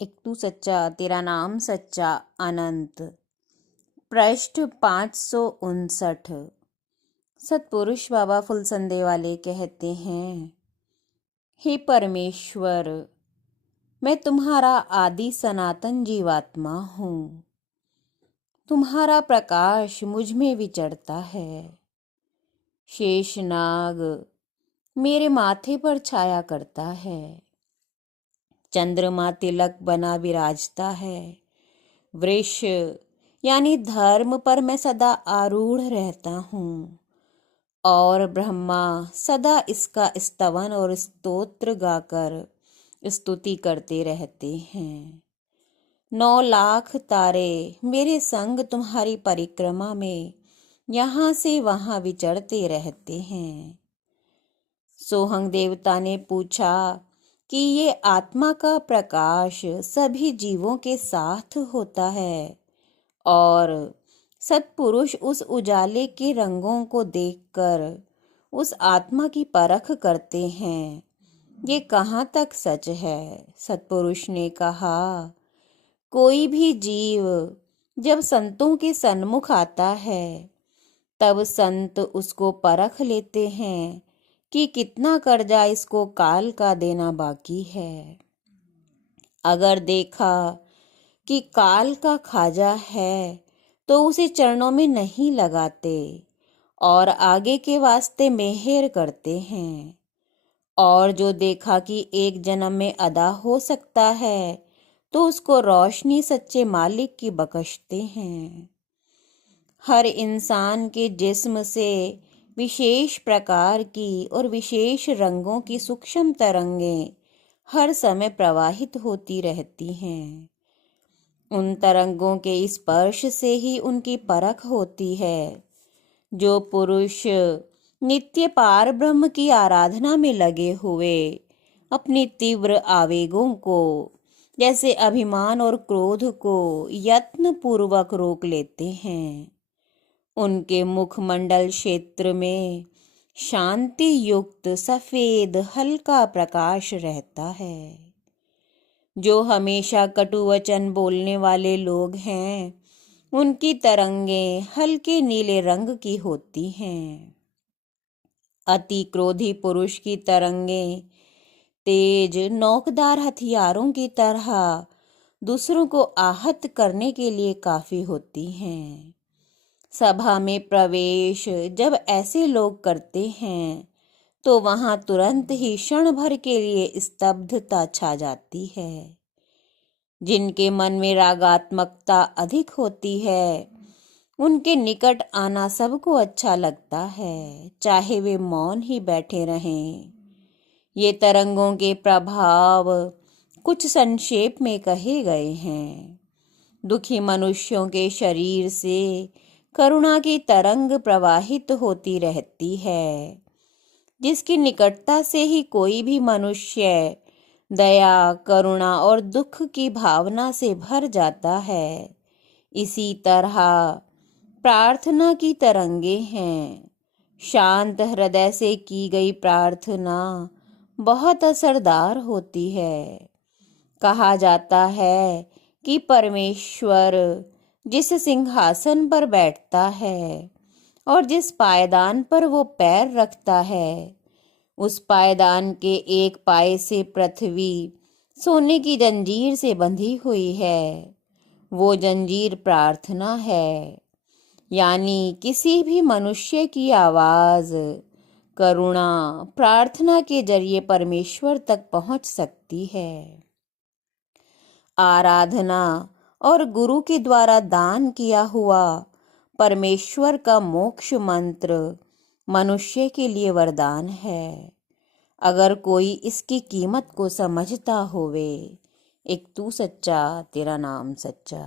एक तू सच्चा तेरा नाम सच्चा अनंत। पृष्ठ 559। सतपुरुष बाबा फुलसंदे वाले कहते हैं, हे परमेश्वर, मैं तुम्हारा आदि सनातन जीवात्मा हूँ। तुम्हारा प्रकाश मुझ में विचरता है। शेषनाग मेरे माथे पर छाया करता है। चंद्रमा तिलक बना विराजता है। वृष यानी धर्म पर मैं सदा आरूढ़ रहता हूँ और ब्रह्मा सदा इसका स्तवन और स्तोत्र गाकर स्तुति करते रहते हैं। 9 लाख तारे मेरे संग तुम्हारी परिक्रमा में यहाँ से वहाँ विचरते रहते हैं। सोहंग देवता ने पूछा कि ये आत्मा का प्रकाश सभी जीवों के साथ होता है और सत्पुरुष उस उजाले के रंगों को देखकर उस आत्मा की परख करते हैं। ये कहाँ तक सच है? सत्पुरुष ने कहा, कोई भी जीव जब संतों के सन्मुख आता है तब संत उसको परख लेते हैं कि कितना कर्जा इसको काल का देना बाकी है। अगर देखा कि काल का खाजा है तो उसे चरणों में नहीं लगाते और आगे के वास्ते मेहर करते हैं। और जो देखा कि एक जन्म में अदा हो सकता है तो उसको रोशनी सच्चे मालिक की बख्शते हैं। हर इंसान के जिस्म से विशेष प्रकार की और विशेष रंगों की सूक्ष्म तरंगें हर समय प्रवाहित होती रहती हैं। उन तरंगों के स्पर्श से ही उनकी परख होती है। जो पुरुष नित्य पार ब्रह्म की आराधना में लगे हुए अपनी तीव्र आवेगों को, जैसे अभिमान और क्रोध को यत्न पूर्वक रोक लेते हैं, उनके मुखमंडल क्षेत्र में शांति युक्त सफेद हल्का प्रकाश रहता है। जो हमेशा कटु वचन बोलने वाले लोग हैं, उनकी तरंगें हल्के नीले रंग की होती हैं। अति क्रोधी पुरुष की तरंगें तेज नोकदार हथियारों की तरह दूसरों को आहत करने के लिए काफी होती हैं। सभा में प्रवेश जब ऐसे लोग करते हैं तो वहां तुरंत ही क्षण भर के लिए स्तब्धता छा जाती है। जिनके मन में रागात्मकता अधिक होती है उनके निकट आना सबको अच्छा लगता है, चाहे वे मौन ही बैठे रहें। ये तरंगों के प्रभाव कुछ संक्षेप में कहे गए हैं। दुखी मनुष्यों के शरीर से करुणा की तरंग प्रवाहित होती रहती है। जिसकी निकटता से ही कोई भी मनुष्य दया, करुणा और दुख की भावना से भर जाता है। इसी तरह प्रार्थना की तरंगें हैं। शांत हृदय से की गई प्रार्थना बहुत असरदार होती है। कहा जाता है कि परमेश्वर जिस सिंहासन पर बैठता है और जिस पायदान पर वो पैर रखता है, उस पायदान के एक पाए से पृथ्वी सोने की जंजीर से बंधी हुई है। वो जंजीर प्रार्थना है। यानी किसी भी मनुष्य की आवाज करुणा प्रार्थना के जरिए परमेश्वर तक पहुंच सकती है। आराधना और गुरु के द्वारा दान किया हुआ परमेश्वर का मोक्ष मंत्र मनुष्य के लिए वरदान है, अगर कोई इसकी कीमत को समझता होवे। एक तू सच्चा तेरा नाम सच्चा।